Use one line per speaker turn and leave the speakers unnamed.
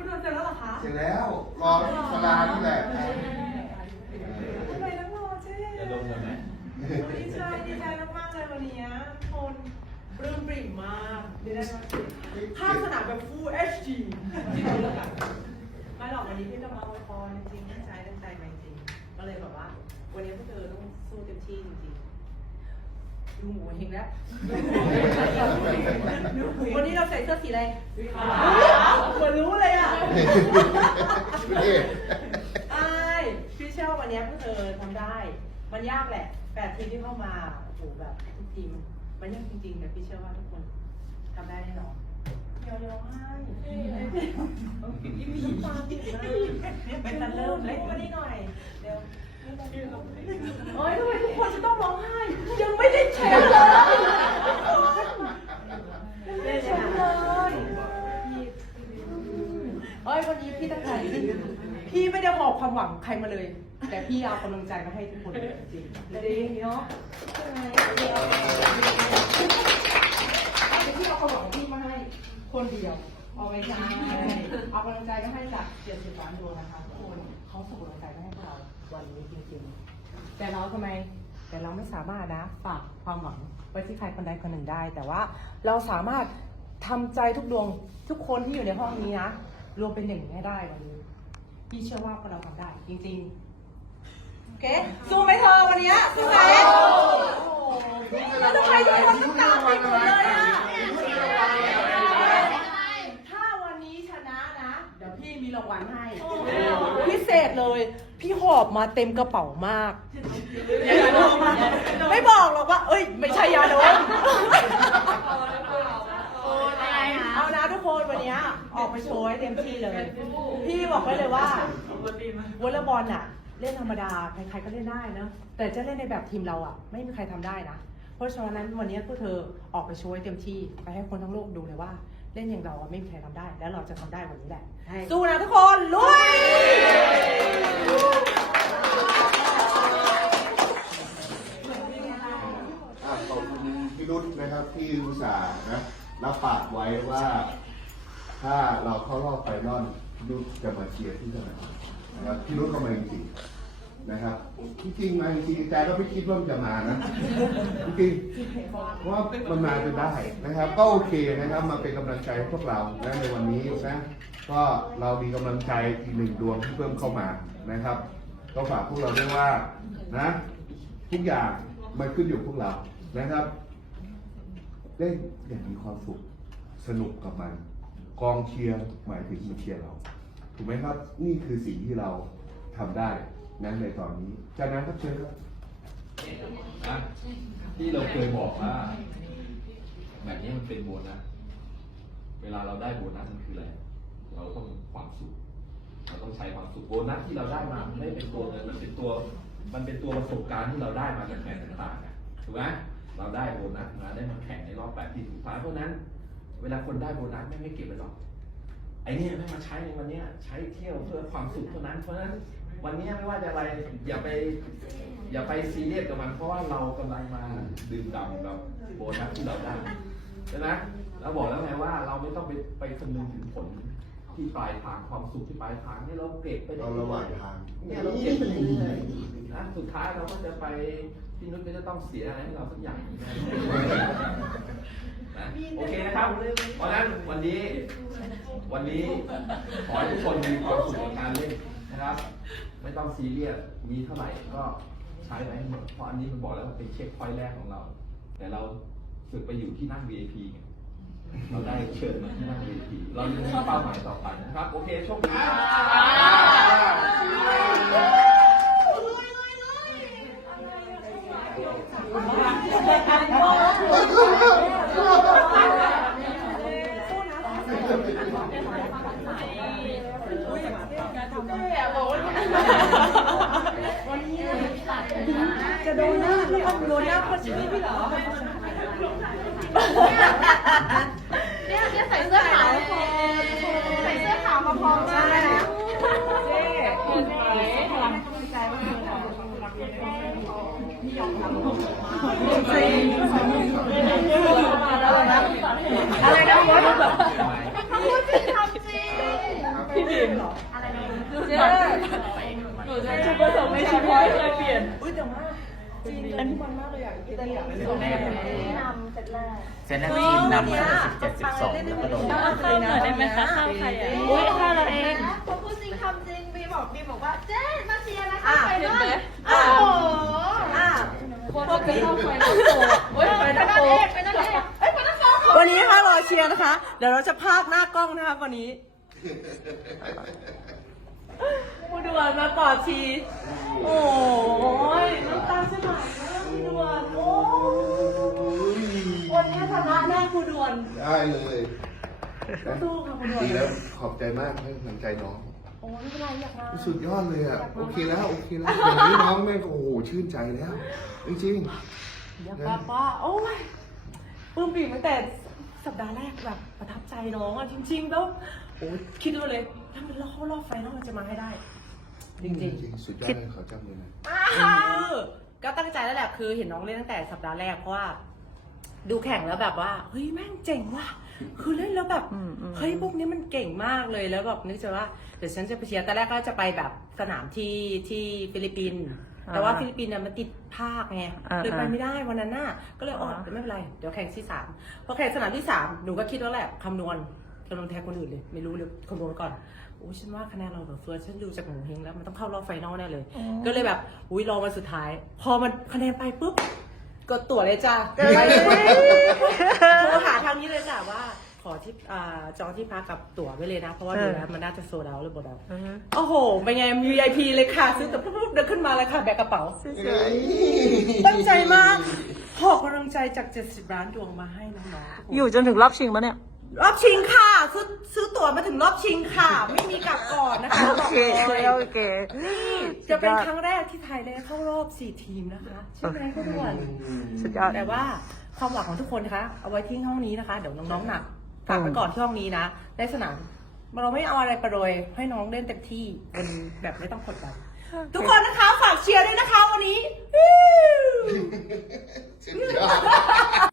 คุณโดนเสร็จแล้วเหรอคะ
เสร็จแล้ว รอสลานี่แหละ
ทำไมต้องรอเจ๊
จะลงกันไหม
ดีใจดีใจมากๆเลยวันนี้คนปลื้มปริ่มมากดีได้มาภาพสนามแบบ Full HD ไม่หรอกวันนี้พี่จะมาอวยพรจริงๆตั้งใจตั้งใจมาจริงๆก็เลยแบบว่า วันนี้พวกเธอต้องสู้เต็มที่จริงๆ ดูหมูเฮงแล้ววันนี้เราใส่เสื้อสีอะไรเหมือนรู้เลยอะ
นี่
ใช่พี่เชื่อว่าวันนี้พวกเธอทำได้ มันยากแหละแปดทีมที่เข้ามาโอ้โหแบบทุกทีมมันยากจริงๆแต่พี่เชื่อว่าทุกคนทำได้แน่นอนเดี๋ยวเดี๋ยวให้พี่มีความผิดนะเป็นตันเริ่มเล็กมานี่หน่อยเดี๋ยว เลยไม่ได้แชร์เลยเอ้ยวันนี้พี่ตั้งใจพี่ไม่ได้หอบความหวังใครมาเลย แต่พี่เอากำลังใจมาให้ทุกคนเลยจริงๆจริงเนาะใช่ไหมแต่พี่เอาความหวังของพี่มาให้คนเดียวเอาไว้ใช้เอากำลังใจมาให้จากเจ็ดสิบล้านดวงนะคะทุกคนเขาส่งกำลังใจมาให้พวกเราวันนี้จริงๆ แต่เราทำไม แต่เราไม่สามารถนะฝากความหวังไว้ที่ใครคนใดคนหนึ่งได้ แต่ว่าเราสามารถทำใจทุกดวงทุกคนที่อยู่ในห้องนี้นะรวมเป็นหนึ่งให้ได้วันนี้พี่เชื่อว่าพวกเราทำได้ จริงๆโอเคสู้ไหมเธอวันเนี้ยสู้ไหมแล้วทำไมทุกคนต้องตามติดหมดเลยอะถ้าวันนี้ชนะนะ เดี๋ยวพี่มีรางวัลให้ พิเศษเลย พี่หอบมาเต็มกระเป๋ามาก ไม่บอกหรอกว่า เอ้ย ไม่ใช่ยาดมเอานะทุกคนวันเนี้ยออกไปโชว์ให้เต็มที่เลย พี่บอกไว้เลยว่า วอลเลย์บอลอะเล่นธรรมดา ใครๆก็เล่นได้นะ แต่จะเล่นในแบบทีมเราอะไม่มีใครทำได้นะ เพราะฉะนั้นวันนี้พวกเธอออกไปโชว์ให้เต็มที่ไปให้คนทั้งโลกดูเลยว่า เล่นอย่างเราอะไม่มีใครทำได้ แล้วเราจะทำได้วันนี้แหละ สู้นะทุกคน ลุย
อุตส่าห์นะรับปากไว้ว่า ถ้าเราเข้ารอบไฟนอลพี่รุจะมาเชียร์ที่สนามนะครับพี่รุธก็มาจริงๆนะครับที่จริงมาจริงๆแต่ก็ไม่คิดว่ามันจะมานะจริงๆเพราะว่ามันมาจนได้นะครับ ก็โอเคนะครับมาเป็นกำลังใจให้พวกเรานะในวันนี้นะก็เรามีกำลังใจอีกหนึ่งดวงที่เพิ่มเข้ามานะครับ ก็ฝากพวกเราด้วยว่านะทุกอย่างมันขึ้นอยู่พวกเรานะครับ เล่นอย่างมีความสุขสนุกกับมัน กองเชียร์หมายถึงมาเชียร์เรา ถูกไหมครับ นี่คือสิ่งที่เราทำได้นั้นในตอนนี้ จากนั้นครับเชิญครับ
นะที่เราเคยบอกว่าแบบนี้มันเป็นโบนัส เวลาเราได้โบนัสมันคืออะไร เราต้องความสุข เราต้องใช้ความสุข โบนัสที่เราได้มาไม่เป็นตัวเงินมันเป็นตัว มันเป็นตัวประสบการณ์ที่เราได้มาจากแมตช์ต่างๆถูกไหม เราได้โบนัสมาได้มาแข่งในรอบแปดทีมสุดท้ายเพราะฉะนั้น เวลาคนได้โบนัสไม่ไม่เก็บไว้หรอกไอ้เนี่ยไม่มาใช้ในวันเนี้ยใช้เที่ยวเพื่อความสุขเท่านั้นเพราะฉะนั้นวันเนี้ยไม่ว่าจะอะไรอย่าไป อย่าไปซีเรียสกับมันเพราะว่าเรากำลังมาดื่มด่ำกับโบนัสที่เราได้ใช่ไหมเราบอกแล้วไงว่าเราไม่ต้องไปไปคำนึงถึงผลที่ปลายทางความสุขที่ปลายทางนี่เราเก็บไป
เราระหว่างทาง
เนี่ยเราเก็บไปเรื่อยๆนะสุดท้ายเราก็จะไป พี่นุชก็จะต้องเสียอะไรให้เราสักอย่างนึงนะโอเคนะครับ เพราะฉะนั้นวันนี้ วันนี้ขอให้ทุกคนมีความสุขกับการเล่นนะครับ ไม่ต้องซีเรียส มีเท่าไหร่ก็ใช้ไปให้หมด เพราะอันนี้มันบอกแล้วว่าเป็นเช็คพอยต์แรกของเรา แต่เราฝึกไปอยู่ที่นั่ง VIP ไงเราได้เชิญมาที่นั่ง VIP เรายังมีเป้าหมายต่อไปนะครับ โอเคโชคดีครับ
จะโดนหน้าแล้วก็โดนหน้าคนชื่อพี่เหรอ
เนี่ยเนี่ยใส่เสื้อขาวใส่เสื้อขาวมาพร้อมมากเลยนะ
เจ๊คนไหนพลังกำลังใจว่าก อะไรนะพี่บีมเหรอนจ๊หนูจะจุดประสงค์ในชีวิตเคย
เปลี่ยน อุ้ยแต่ว่าจีนน
นี้มันมากเลยอะอิตาลีอ่
นแำเซรก
เซตแรกจีนนำมาสิบเจ็ดสิบสองแล้วก็โดน
ข้าเหนือได้ไหมคะข้าวใครอะอุ้ยข้าวเราเอง
ผมพูดจริงทำจริงบีบอกบีบอกว่าเจ๊มาเชียร์นะคะไปด้วยโอ้โพ
วกนี้เข้าไฟแล้วโตเฮ้ยไฟ
ไป
แล้ว
นั่
โต
นเองไปนั่นเองเอ้ยไปนั่นเอง
วันนี้นะคะรอเชียร์นะคะ เดี๋ยวเราจะพากหน้ากล้องนะครับวันนี้ผู้ด่วนมาปอดที โอ้ยน้ำตาจะไหลแล้วผู้ด่วนโอ้ยวันนี้ชนะแน่ผู้ด่วน
ได้เลย
สู้ค่ะผู้ด่วน
ดีแล้วขอบใจมากให้กำลังใจน้อง
โอ้ยไม่เป็นไรอยากมา
สุดยอดเลยอะโอเคแล้วโอเคแล้วอย่างนี้น้องแม่งก็โอ้โหชื่นใจแล้ว จริง
อยากมาป้าโอ้ยปลื้มปิ่มตั้งแต่สัปดาห์แรกแบบประทับใจน้องอะจริงๆแล้วโอ้ยคิดดูเลยถ้ามันรอบเข้ารอบไฟนอลมันจะมาให้ได้
ๆ
จริง
จริงๆสุดยอดเลยขอจับมือหน่อย
ๆคือก็ตั้งใจแล้วแหละคือเห็นน้องเล่นตั้งแต่สัปดาห์แรกเพราะว่า ดูแข่งแล้วแบบว่าเฮ้ยแม่งเจ๋งว่ะ คือเล่นแล้วแบบเฮ้ยพวกนี้มันเก่งมากเลยแล้วแบบนึกจะว่าเดี๋ยวฉันจะไปเชียร์แต่แรกก็จะไปแบบสนามที่ที่ฟิลิปปินส์แต่ว่าฟิลิปปินส์เนี่ยมันติดภาคไงเลยไปไม่ได้วันนั้นน่ะก็เลยอ๋อเดี๋ยวไม่เป็นไรเดี๋ยวแข่งที่สามพอแข่งสนามที่สามหนูก็คิดว่าแหละคำนวณคำนวณแทนคนอื่นเลยไม่รู้เลยคำนวณก่อนโอ้ฉันว่าคะแนนเราเหลือเฟือฉันดูจากหนูเฮงแล้วมันต้องเข้ารอบไฟนอลแน่เลย ก็เลยแบบอุ้ยรอวันสุดท้าย พอมันคะแนนไปปุ๊บ กดตั๋วเลยจ้าไปเลยโทรหาทางนี้เลยจ้ะว่า ขอที่อ่าจองที่พักกับตั๋วไว้เลยนะ เพราะว่าดูแล้วมันน่าจะโซดาวหรือเปล่าโอ้โห เป็นไง VIP เลยค่ะ ซื้อตั๋วปุ๊บๆเดินขึ้นมาเลยค่ะ แบกกระเป๋า ตั้งใจมาก ขอกำลังใจจาก 70ล้านดวงมาให้น้องๆทุกคน
อยู่จนถึงรอบชิงปะเนี่ย
รอบชิงค่ะ ซื้อซื้อตั๋วมาถึงรอบชิงค่ะ ไม่มีกลับก่อนนะคะ
โอ
บอก
เค
เลย
โอเค
จะเป็นครั้งแรกที่ไทยได้เข้ารอบ4ทีมนะคะใช่ไหมคุณด่วน
สุดยอด
แต่ว่าความหวังของทุกคนนะคะเอาไว้ที่ห้องนี้นะคะ เดี๋ยวน้องๆหนักฝากไว้ก่อนที่ห้องนี้นะในสนามเราไม่เอาอะไรไปโรยให้น้องเล่นเต็มที่เป็นแบบไม่ต้องกดดันทุกคนนะคะฝากเชียร์ด้วยนะคะวันนี้
สุดยอด